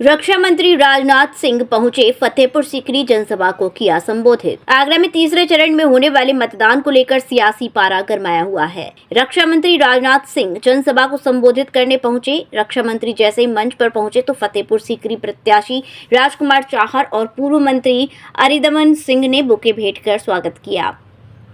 रक्षा मंत्री राजनाथ सिंह पहुंचे फतेहपुर सीकरी जनसभा को किया संबोधित। आगरा में तीसरे चरण में होने वाले मतदान को लेकर सियासी पारा गरमाया हुआ है। रक्षा मंत्री राजनाथ सिंह जनसभा को संबोधित करने पहुंचे। रक्षा मंत्री जैसे ही मंच पर पहुंचे तो फतेहपुर सीकरी प्रत्याशी राजकुमार चाहर और पूर्व मंत्री अरिदमन सिंह ने बुके भेंट कर स्वागत किया।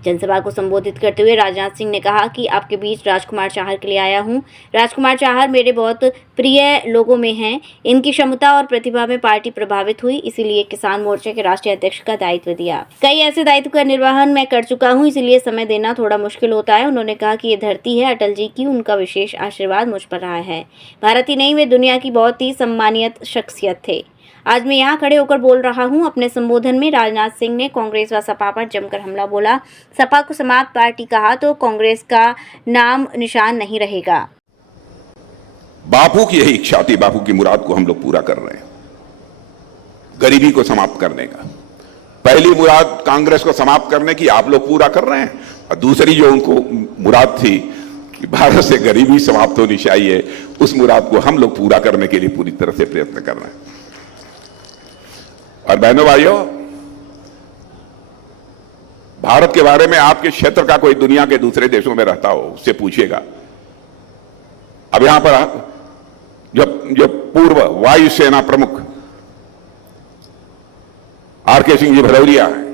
जनसभा को संबोधित करते हुए राजनाथ सिंह ने कहा कि आपके बीच राजकुमार चाहर के लिए आया हूं। राजकुमार चाहर मेरे बहुत प्रिय लोगों में हैं। इनकी क्षमता और प्रतिभा में पार्टी प्रभावित हुई, इसीलिए किसान मोर्चे के राष्ट्रीय अध्यक्ष का दायित्व दिया। कई ऐसे दायित्व का निर्वहन मैं कर चुका हूं, इसीलिए समय देना थोड़ा मुश्किल होता है। उन्होंने कहा कि ये धरती है अटल जी की, उनका विशेष आशीर्वाद मुझ पर रहा है। भारत ही नहीं, वे दुनिया की बहुत ही सम्मानित शख्सियत थे। आज मैं यहाँ खड़े होकर बोल रहा हूँ। अपने संबोधन में राजनाथ सिंह ने कांग्रेस व सपा पर जमकर हमला बोला। सपा को समाप्त पार्टी कहा तो कांग्रेस का नाम निशान नहीं रहेगा। बापू की यही इच्छा थी, बापू की मुराद को हम लोग पूरा कर रहे हैं, गरीबी को समाप्त करने का। पहली मुराद कांग्रेस को समाप्त करने की आप लोग पूरा कर रहे हैं, और दूसरी जो उनको मुराद थी कि भारत से गरीबी समाप्त होनी चाहिए, उस मुराद को हम लोग पूरा करने के लिए पूरी तरह से प्रयत्न कर रहे हैं। और बहनों भाइयों, भारत के बारे में आपके क्षेत्र का कोई दुनिया के दूसरे देशों में रहता हो, उससे पूछिएगा। अब यहां पर जो पूर्व वायुसेना प्रमुख आर.के. सिंह जी भदौरिया हैं,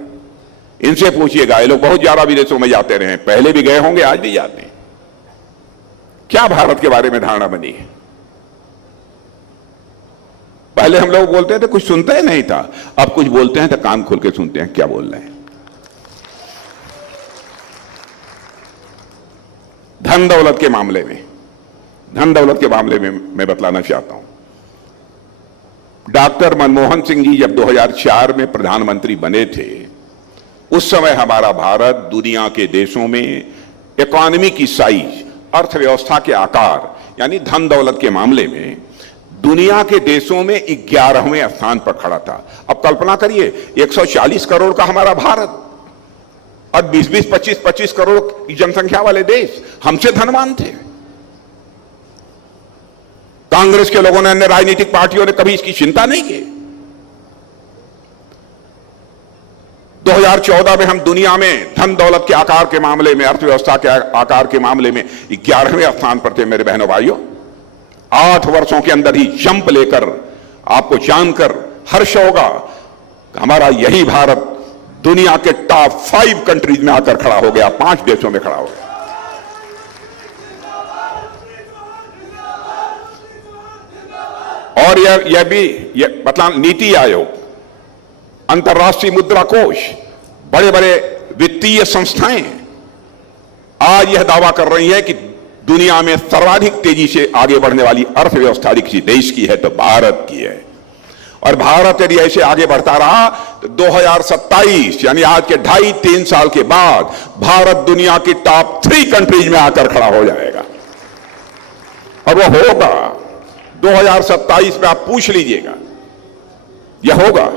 इनसे पूछिएगा। ये लोग बहुत ज्यादा विदेशों में जाते रहे, पहले भी गए होंगे, आज भी जाते हैं। क्या भारत के बारे में धारणा बनी है? पहले हम लोग बोलते थे, कुछ सुनते ही नहीं था। अब कुछ बोलते हैं तो कान खोल के सुनते हैं क्या बोल रहे हैं। धन दौलत के मामले में मैं बतलाना चाहता हूं। डॉक्टर मनमोहन सिंह जी जब 2004 में प्रधानमंत्री बने थे, उस समय हमारा भारत दुनिया के देशों में इकोनॉमी की साइज, अर्थव्यवस्था के आकार, यानी धन दौलत के मामले में दुनिया के देशों में 11वें स्थान पर खड़ा था। अब कल्पना करिए, 140 करोड़ का हमारा भारत और 20-20, 25-25 करोड़ की जनसंख्या वाले देश हमसे धनवान थे। कांग्रेस के लोगों ने, अन्य राजनीतिक पार्टियों ने कभी इसकी चिंता नहीं की। 2014 में हम दुनिया में धन दौलत के आकार के मामले में, अर्थव्यवस्था के आकार के मामले में 11वें स्थान पर थे। मेरे बहनों भाइयों, 8 वर्षों के अंदर ही जंप लेकर आपको जानकर हर्ष होगा कि हमारा यही भारत दुनिया के टॉप 5 कंट्रीज में आकर खड़ा हो गया, 5 देशों में खड़ा हो गया। और यह भी मतलब नीति आयोग, अंतर्राष्ट्रीय मुद्रा कोष, बड़े बड़े वित्तीय संस्थाएं आज यह दावा कर रही है कि दुनिया में सर्वाधिक तेजी से आगे बढ़ने वाली अर्थव्यवस्था किसी देश की है तो भारत की है। और भारत यदि ऐसे आगे बढ़ता रहा तो 2027 यानी आज के 2.5-3 साल के बाद भारत दुनिया की टॉप 3 कंट्रीज में आकर खड़ा हो जाएगा। और वो होगा 2027 में, आप पूछ लीजिएगा, यह होगा।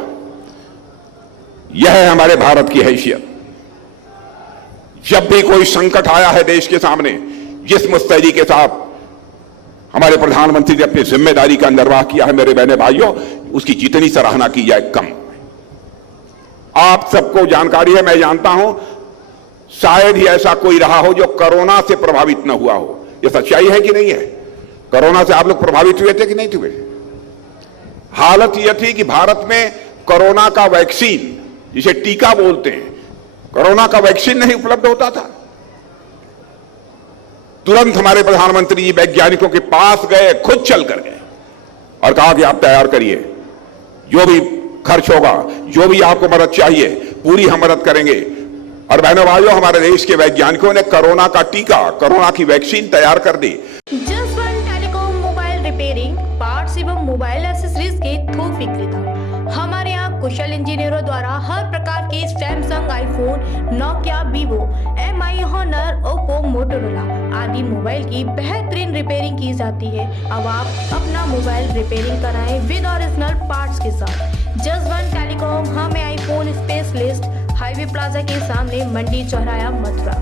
यह है हमारे भारत की हैसियत। जब भी कोई संकट आया है देश के सामने, जिस मुस्तैदी के साथ हमारे प्रधानमंत्री ने अपनी जिम्मेदारी का निर्वाह किया है, मेरे बहने भाइयों, उसकी जितनी सराहना की जाए कम। आप सबको जानकारी है, मैं जानता हूं, शायद ही ऐसा कोई रहा हो जो कोरोना से प्रभावित न हुआ हो। यह सच्चाई है कि नहीं है? कोरोना से आप लोग प्रभावित हुए थे कि नहीं हुए? हालत यह थी कि भारत में कोरोना का वैक्सीन, जिसे टीका बोलते हैं, कोरोना का वैक्सीन नहीं उपलब्ध होता था। तुरंत हमारे प्रधानमंत्री जी वैज्ञानिकों के पास गए, खुद चल कर गए और कहा कि आप तैयार करिए, जो भी खर्च होगा, जो भी आपको मदद चाहिए, पूरी हम मदद करेंगे। और बहनों भाइयों, हमारे देश के वैज्ञानिकों ने कोरोना का टीका, कोरोना की वैक्सीन तैयार कर दी। Jaswant telecom mobile repairing, parts एवं मोबाइल एक्सेसरीज के थोक विक्रेता। हमारे यहाँ कुशल इंजीनियरों द्वारा हर प्रकार के Samsung, iPhone, Nokia, Vivo, MI, Honor, Oppo, Motorola आदि मोबाइल की बेहतरीन रिपेयरिंग की जाती है। अब आप अपना मोबाइल रिपेयरिंग कराएं विद ओरिजिनल पार्ट्स के साथ। जसवंत टेलीकॉम, हमें आईफोन स्पेशलिस्ट, हाईवे प्लाजा के सामने, मंडी चौराया, मथुरा।